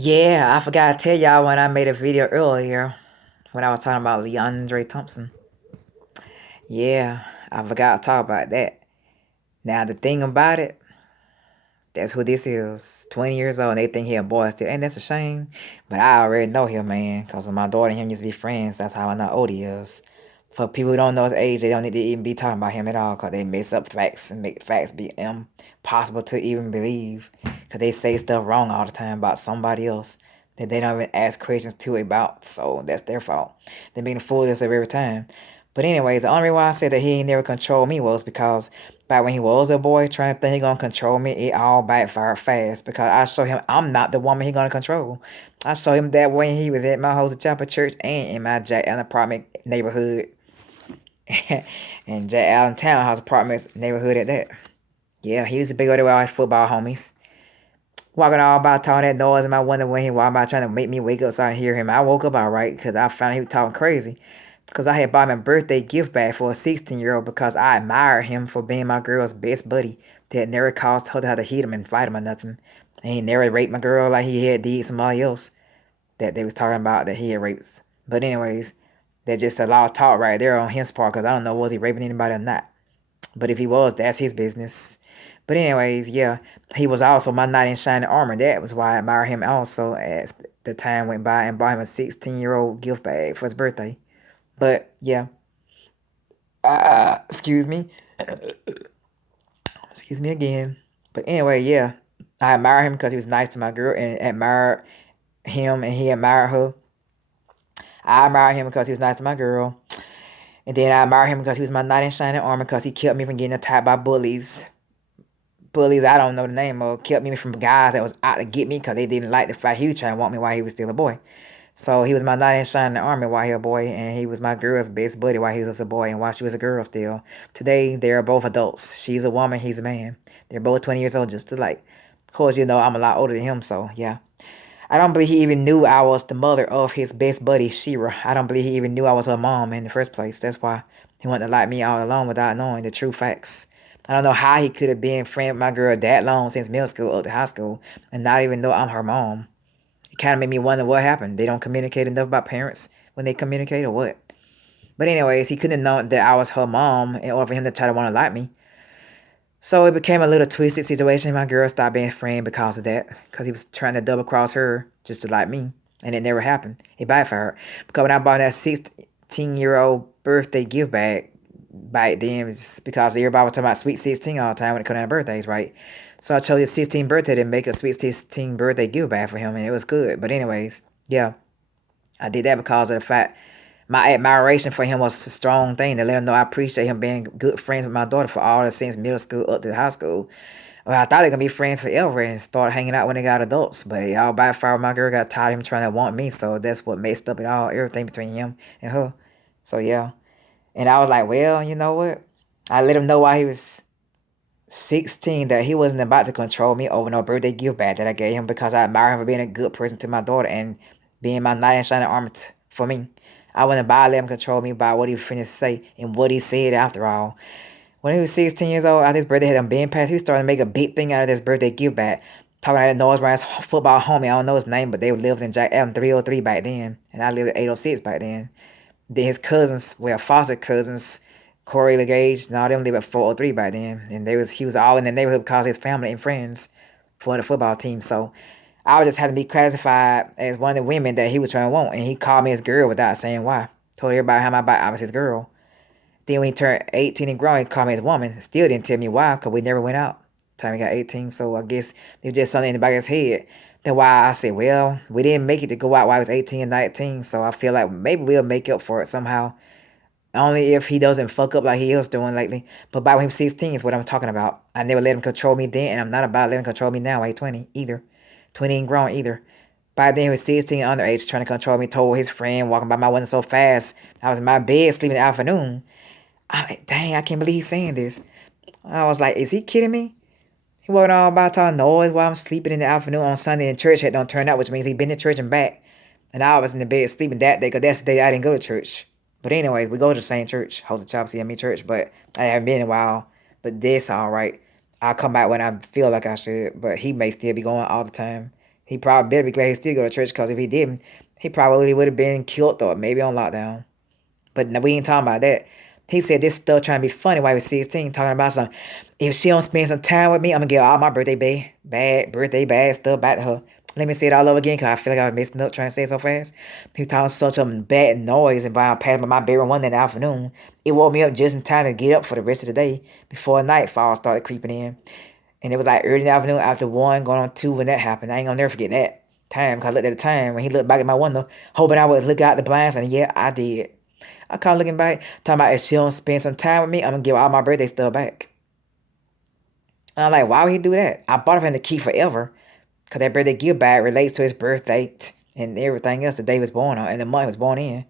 Yeah, I forgot to tell y'all when I made a video earlier when I was talking about Leandre Thompson. Yeah, I forgot to talk about that. Now the thing about it, that's who this is. 20 years old and they think he a boy still. And that's a shame. But I already know him, man. Because my daughter and him used to be friends. That's how I know old he is. For people who don't know his age, they don't need to even be talking about him at all. Because they mess up facts and make facts be impossible to even believe. Because they say stuff wrong all the time about somebody else that they don't even ask questions to about. So that's their fault. They being fooled us every time. But anyways, the only reason why I said that he ain't never controlled me was because back when he was a boy trying to think he gonna control me, it all backfired fast because I show him I'm not the woman he gonna control. I show him that when he was at my Holy Chapel Church and in my Jack Allen apartment neighborhood and Jack Allen Townhouse apartments neighborhood at that. Yeah, he was a big old with all his football homies. Walking all about talking that noise in my window when he walked by trying to make me wake up so I hear him. I woke up all right because I found he was talking crazy. Because I had bought him a birthday gift bag for a 16-year-old because I admire him for being my girl's best buddy that never caused her to have to hit him and fight him or nothing. And he never raped my girl like he had did somebody else that they was talking about that he had raped. But anyways, that's just a lot of talk right there on his part because I don't know was he raping anybody or not. But if he was, that's his business. But anyways, yeah, he was also my knight in shining armor. That was why I admire him also as the time went by and bought him a 16-year-old gift bag for his birthday. But yeah, excuse me. Excuse me again. But anyway, yeah, I admire him because he was nice to my girl and admired him and he admired her. I admire him because he was nice to my girl. And then I admire him because he was my knight in shining armor because he kept me from getting attacked by bullies. Bullies I don't know the name of kept me from guys that was out to get me because they didn't like the fact he was trying to want me while he was still a boy. So he was my knight in shining armor while he was a boy, and he was my girl's best buddy while he was a boy and while she was a girl still. Today they are both adults. She's a woman, he's a man. They're both 20 years old, just alike. Of course, I'm a lot older than him, so yeah. I don't believe he even knew I was the mother of his best buddy, Shira. I don't believe he even knew I was her mom in the first place. That's why he wanted to like me all along without knowing the true facts. I don't know how he could have been friends with my girl that long since middle school up to high school and not even know I'm her mom. It kind of made me wonder what happened. They don't communicate enough about parents when they communicate or what. But anyways, he couldn't have known that I was her mom in order for him to try to want to like me. So it became a little twisted situation. My girl stopped being friend because of that. Because he was trying to double cross her just to like me. And it never happened. It backfired. Because when I bought that 16-year-old birthday gift bag back then, it was because everybody was talking about Sweet 16 all the time when it came down to birthdays, right? So I chose his 16th birthday to make a Sweet 16 birthday gift bag for him. And it was good. But anyways, yeah. I did that because of the fact my admiration for him was a strong thing to let him know I appreciate him being good friends with my daughter for all the since middle school up to high school. Well, I thought they were gonna be friends forever and start hanging out when they got adults, but it all backfired. My girl got tired of him trying to want me, so that's what messed up it all, everything between him and her. So yeah, and I was like, well, you know what? I let him know while he was 16 that he wasn't about to control me over no birthday gift bag that I gave him because I admire him for being a good person to my daughter and being my knight in shining armor for me. I wouldn't buy let him control me by what he finished say and what he said after all. When he was 16 years old, after his birthday had him been passed, he started to make a big thing out of this birthday gift bag. Talking about noise around his football homie. I don't know his name, but they lived in Jack Allen 303 back then. And I lived at 806 back then. Then his cousins, well, foster cousins, Corey LeGage, and all them lived at 403 back then. And he was all in the neighborhood because of his family and friends for the football team. So I was just had to be classified as one of the women that he was trying to want. And he called me his girl without saying why. Told everybody how my body I was his girl. Then when he turned 18 and grown, he called me his woman. Still didn't tell me why, because we never went out. Time he got 18, so I guess it was just something in the back of his head. That's why I said, well, we didn't make it to go out while I was 18 and 19, so I feel like maybe we'll make up for it somehow. Only if he doesn't fuck up like he is doing lately. But by when he was 16 is what I'm talking about. I never let him control me then, and I'm not about letting him control me now while he's 20 either. 20 and grown either. By then he was 16 underage trying to control me, told his friend walking by my window so fast. I was in my bed sleeping in the afternoon. I'm like, dang, I can't believe he's saying this. I was like, is he kidding me? He wasn't all about talking noise while I'm sleeping in the afternoon on Sunday and church had don't turn out, which means he been to church and back. And I was in the bed sleeping that day because that's the day I didn't go to church. But anyways, we go to the same church, Holy Chapel CME Church, but I haven't been in a while. But this all right. I'll come back when I feel like I should, but he may still be going all the time. He probably better be glad he still go to church, because if he didn't, he probably would have been killed or maybe on lockdown. But we ain't talking about that. He said this stuff trying to be funny while he was 16, talking about something. If she don't spend some time with me, I'm gonna give all my bad stuff back to her. Let me say it all over again, because I feel like I was messing up trying to say it so fast. He was talking such a bad noise, and by passing by my bedroom one that afternoon, it woke me up just in time to get up for the rest of the day before nightfall started creeping in. And it was like early in the afternoon after 1 going on 2 when that happened. I ain't gonna never forget that time, because I looked at the time when he looked back at my window, hoping I would look out the blinds, and yeah, I did. I caught looking back, talking about if she don't spend some time with me, I'm gonna give all my birthday stuff back. And I'm like, why would he do that? I bought it for him to keep forever, because that birthday gift bag relates to his birth date and everything else the day he was born on and the month he was born in.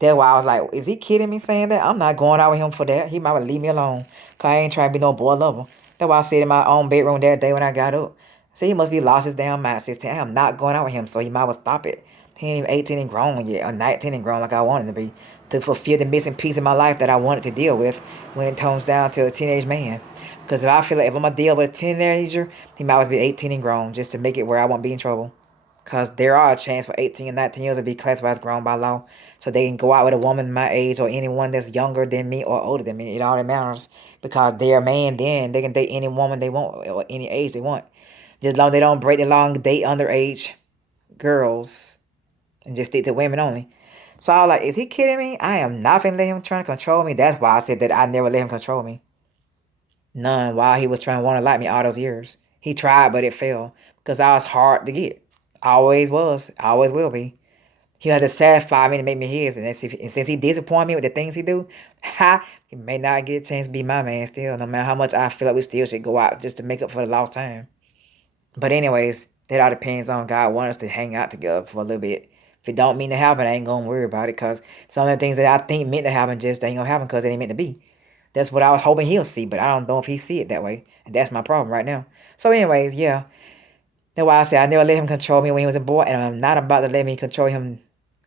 That's why I was like, is he kidding me saying that? I'm not going out with him for that. He might well leave me alone, because I ain't trying to be no boy lover. That's why I said in my own bedroom that day when I got up. See, he must be lost his damn mind. 16, I am not going out with him, so he might well stop it. He ain't even 18 and grown yet, or 19 and grown like I wanted to be, to fulfill the missing piece in my life that I wanted to deal with when it comes down to a teenage man. Because if I feel like if I'm going to deal with a teenager, he might as well be 18 and grown, just to make it where I won't be in trouble. Because there are a chance for 18 and 19 years to be classified as grown by law. So they can go out with a woman my age or anyone that's younger than me or older than me. It all that matters. Because they're a man then. They can date any woman they want or any age they want. Just as long as they don't break the law and date underage girls. And just stick to women only. So I was like, is he kidding me? I am not going to let him try to control me. That's why I said that I never let him control me. None, while he was trying to want to like me all those years. He tried, but it failed. Because I was hard to get. Always was. Always will be. He had to satisfy me to make me his. And since he disappointed me with the things he do, he may not get a chance to be my man still. No matter how much I feel like we still should go out just to make up for the lost time. But anyways, that all depends on God wanting us to hang out together for a little bit. If it don't mean to happen, I ain't going to worry about it. Because some of the things that I think meant to happen just ain't going to happen because it ain't meant to be. That's what I was hoping he'll see. But I don't know if he see it that way. And that's my problem right now. So anyways, yeah. That's why I say I never let him control me when he was a boy. And I'm not about to let me control him,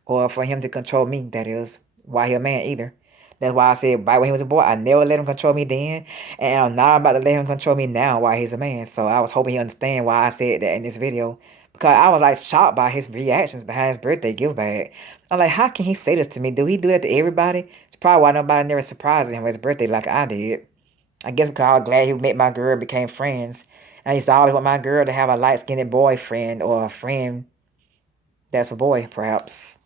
or for him to control me, that is, while he a man either. That's why I said back when he was a boy, I never let him control me then. And I'm not about to let him control me now while he's a man. So I was hoping he understand why I said that in this video. Because I was like shocked by his reactions behind his birthday gift bag. I'm like, how can he say this to me? Do he do that to everybody? It's probably why nobody never surprised him with his birthday like I did. I guess because I was glad he met my girl and became friends. And I used to always want my girl to have a light-skinned boyfriend, or a friend that's a boy, perhaps.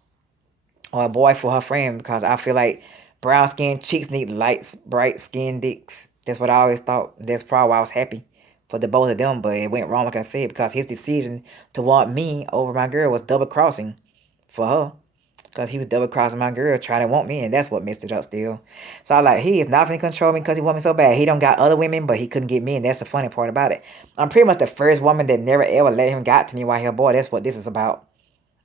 Or a boy for her friend, because I feel like brown-skinned chicks need light, bright-skinned dicks. That's what I always thought. That's probably why I was happy for the both of them. But it went wrong, like I said, because his decision to want me over my girl was double-crossing for her. Because he was double-crossing my girl, trying to want me, and that's what messed it up still. So I like, he is not going to control me because he want me so bad. He don't got other women, but he couldn't get me, and that's the funny part about it. I'm pretty much the first woman that never ever let him got to me while he a boy. That's what this is about.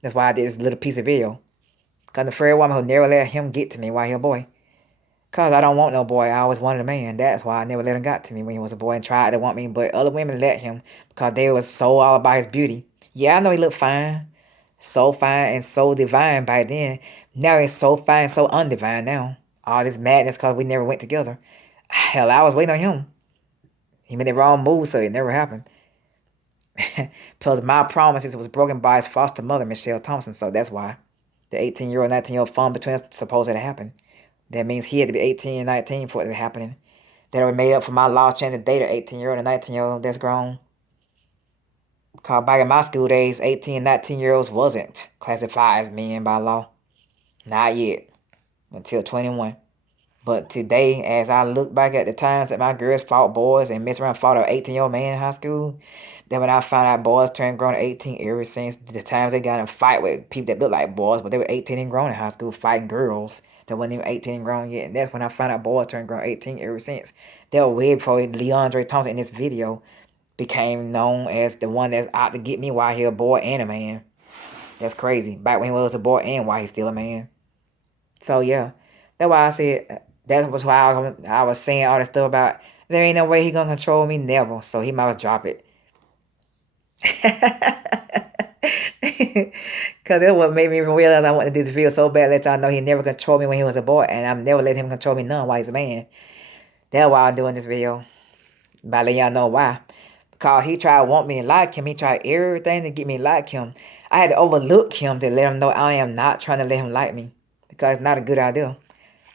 That's why I did this little piece of video. Because the first woman who never let him get to me while he a boy. Because I don't want no boy. I always wanted a man. That's why I never let him got to me when he was a boy and tried to want me. But other women let him because they was so all about his beauty. Yeah, I know he looked fine. So fine and so divine by then. Now he's so fine, so undivine now. All this madness because we never went together. Hell, I was waiting on him. He made the wrong move, so it never happened. Plus, my promises was broken by his foster mother, Michelle Thompson, so that's why. The 18-year-old, 19-year-old fun between us supposed to happen. That means he had to be 18 and 19 for it to be happening. That would made up for my lost chance to date an 18-year-old and 19-year-old that's grown. Cause back in my school days, 18 and 19-year-olds wasn't classified as men by law. Not yet. Until 21. But today, as I look back at the times that my girls fought boys and messed around fought an 18-year-old man in high school, then when I found out boys turned grown at 18 ever since the times they got in a fight with people that looked like boys, but they were 18 and grown in high school fighting girls that wasn't even 18 and grown yet. And that's when I found out boys turned grown 18 ever since. They were way before Leandre Thompson in this video became known as the one that's out to get me while he a boy and a man. That's crazy. Back when he was a boy and why he's still a man. So yeah, that's why I said, that was why I was saying all this stuff about there ain't no way he gonna control me, never. So he might as well drop it. Cause that's what made me even realize I wanted to do this video so bad. Let y'all know he never controlled me when he was a boy, and I've never let him control me none while he's a man. That's why I'm doing this video. By letting y'all know why. Because he tried to want me to like him. He tried everything to get me to like him. I had to overlook him to let him know I am not trying to let him like me. Because it's not a good idea.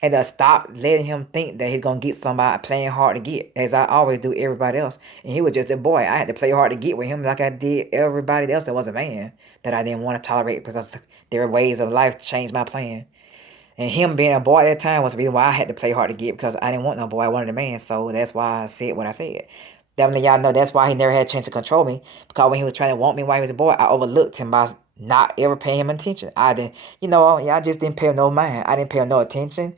And to stop letting him think that he's going to get somebody playing hard to get, as I always do everybody else. And he was just a boy. I had to play hard to get with him like I did everybody else that was a man that I didn't want to tolerate because their ways of life changed my plan. And him being a boy at that time was the reason why I had to play hard to get because I didn't want no boy. I wanted a man. So that's why I said what I said. Definitely, y'all know that's why he never had a chance to control me. Because when he was trying to want me while he was a boy, I overlooked him by not ever paying him attention. I didn't, I just didn't pay him no mind. I didn't pay him no attention.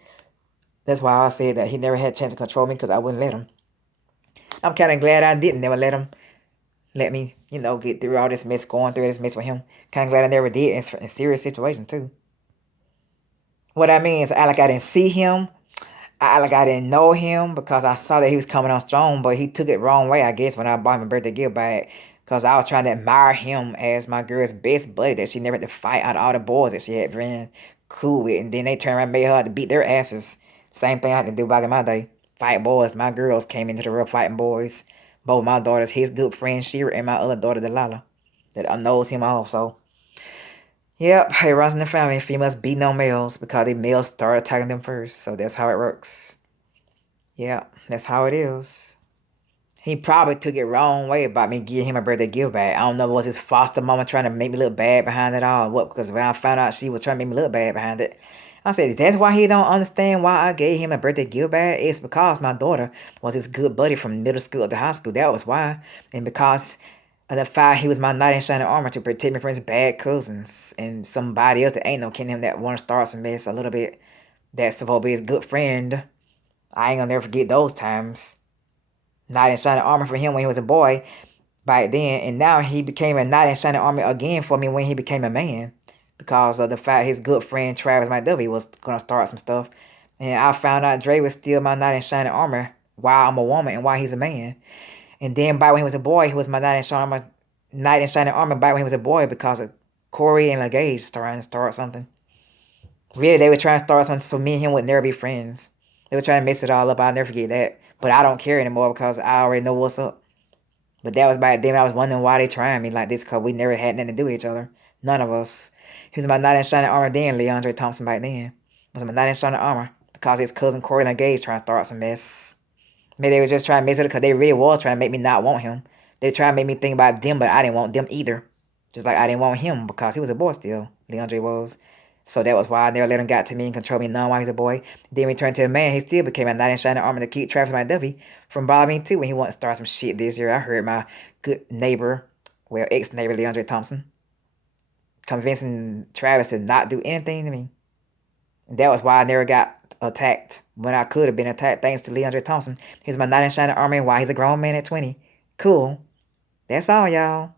That's why I said that he never had a chance to control me because I wouldn't let him. I'm kind of glad I didn't never let me, get through all this mess, going through this mess with him. Kind of glad I never did in serious situations too. What I mean is, I like I didn't see him. I like I didn't know him because I saw that he was coming on strong, but he took it wrong way, I guess, when I bought him a birthday gift bag. Because I was trying to admire him as my girl's best buddy that she never had to fight out of all the boys that she had been cool with. And then they turned around and made her have to beat their asses. Same thing I had to do back in my day. Fight boys. My girls came into the real fighting boys. Both my daughters, his good friend Shira and my other daughter Delilah, that knows him also. Yep, it runs in the family. Females beating on males because the males start attacking them first. So that's how it works. Yeah, that's how it is. He probably took it wrong way about me giving him a birthday gift bag. I don't know if it was his foster mama trying to make me look bad behind it all or what, because when I found out she was trying to make me look bad behind it, I said, that's why he don't understand why I gave him a birthday gift bag. It's because my daughter was his good buddy from middle school to high school. That was why. And because of the fact he was my knight in shining armor to protect me from his bad cousins and somebody else that ain't no kin him that want to start some mess a little bit. That's supposed to be his good friend. I ain't gonna never forget those times. Knight in shining armor for him when he was a boy back then, and now he became a knight in shining armor again for me when he became a man, because of the fact his good friend Travis McDuffie was gonna start some stuff, and I found out Dre was still my knight in shining armor while I'm a woman and while he's a man. And then back when he was a boy, he was my knight in shining armor back when he was a boy because of Corey and LaGage trying to start something. Really, they were trying to start something so me and him would never be friends. They were trying to mess it all up. I'll never forget that. But I don't care anymore because I already know what's up. But that was back then. I was wondering why they trying me like this because we never had nothing to do with each other. None of us. He was my knight in shining armor then, Leandre Thompson back then. Was my knight in shining armor because his cousin Corey and Gage trying to start some mess. Maybe they was just trying to mess it up because they really was trying to make me not want him. They trying to make me think about them, but I didn't want them either. Just like I didn't want him because he was a boy still. Leandre was. So that was why I never let him got to me and control me none while he was a boy. Then when he turned to a man, he still became a knight in shining armor to keep Travis McDuffie from bothering me too when he wanted to start some shit this year. I heard my good neighbor, well, ex-neighbor Leandre Thompson, convincing Travis to not do anything to me. And that was why I never got attacked when I could have been attacked thanks to Leandre Thompson. He was my knight in shining armor while he's a grown man at 20. Cool. That's all, y'all.